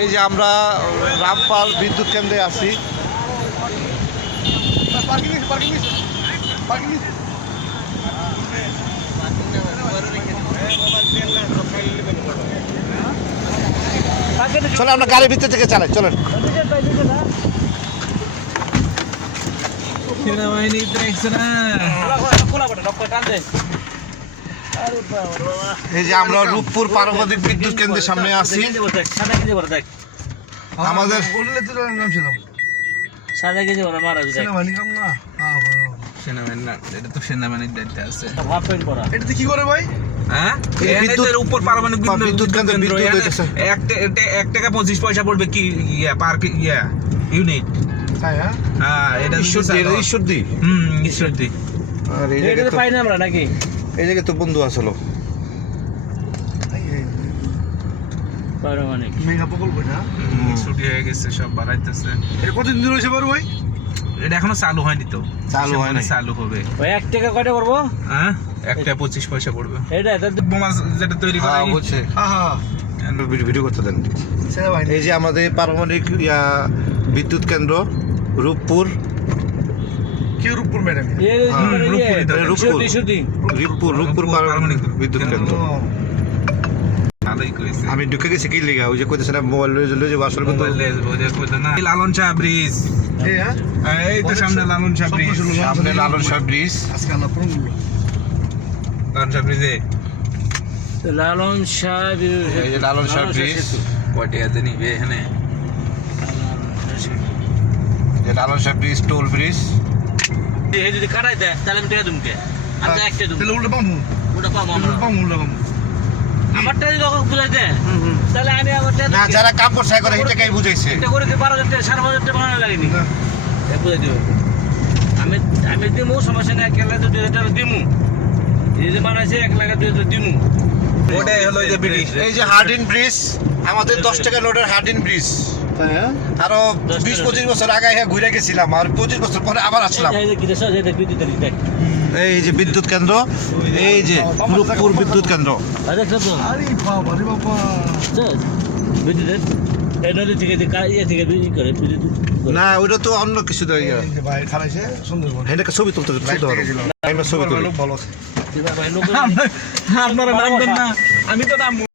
এই যে আমরা রামপাল বিদ্যুৎ কেন্দ্রে আছি। চলো আমরা গাড়ির ভিতর থেকে চালাই, চলেন। এই যে আমরা রূপপুর পারমাণবিক বিদ্যুৎ কেন্দ্রের সামনে আছি। আমাদের বিদ্যুৎ কেন্দ্রে এক টাকা 25 পয়সা পড়বে কি পার ইউনিট। ঈশ্বরদী নাকি এই জায়গায় তো বন্ধু আসলো ছুটি হয়ে গেছে, সব বাড়াইতেছে। কতদিন ধরে হয়েছে বড় ভাই? এটা এখনো চালু হয়নি তো, চালু হয়নি, চালু হবে। 1 টাকা কয়টা করবো? হ্যাঁ 1 টাকা 25 পয়সা পড়বে। এটা বোমা যেটা তৈরি করা হচ্ছে। ভিডিও করতে দেন। এই যে আমাদের পারমাণবিক বিদ্যুৎ কেন্দ্র রূপপুর। রূপপুর ম্যাডাম, রূপপুর পারমাণবিক বিদ্যুৎ কেন্দ্র। আমি ঢুকে গেছি কি লিগা, ওই যে কইতেছে না মোবাইল লয়ে যে আসলে কিন্তু লালন শাহ ব্রিজ। এই তো সামনে লালন শাহ ব্রিজ, সামনে লালন শাহ ব্রিজ। লালন শাহ ব্রিজে লালন শাহ এই যে লালন শাহ ব্রিজ। কয়টা আছে নিবে এখানে? এই Lalon Shah bridge toll bridge. এই যদি কাটাই দেয় তাহলে আমি টাকা দুমকে আর একটা দুম তাহলে উল্টা পাবো, ওটা পাবো আমরা। উল্টা পাবো। আমারটা যদি ওকে বুঝাই দেয় তাহলে আমি আমার টাকা না, যারা কাম করছে করে এটাকেই বুঝাইছে। এটা করে 12,000 টাকা 12,500 টাকা বানানো লাগেনি। বুঝাই দিব আমি দিমু, সমস্যা নেই। 1 লাখ 2,000 টাকা দিমু, এই যে বানাইছে 1 লাখ 2,000 দিমু। ওটাই হলো যে ব্রিজ। এই যে হার্ডিন ব্রিজ, আমাদের 10 টাকা নোটের হার্ডিন ব্রিজ। আরো 20-25 বছর আগে ঘুরে গেছিলাম, আর 25 বছর পরে আবার আসলাম। এই যে বিদ্যুৎ কেন্দ্র, এই যে রূপপুর বিদ্যুৎ কেন্দ্র। না, ওইটা তো অন্য কিছু ছবি তুলতে ছবি তুলি। আপনারা নামবেন না, আমি তো নাম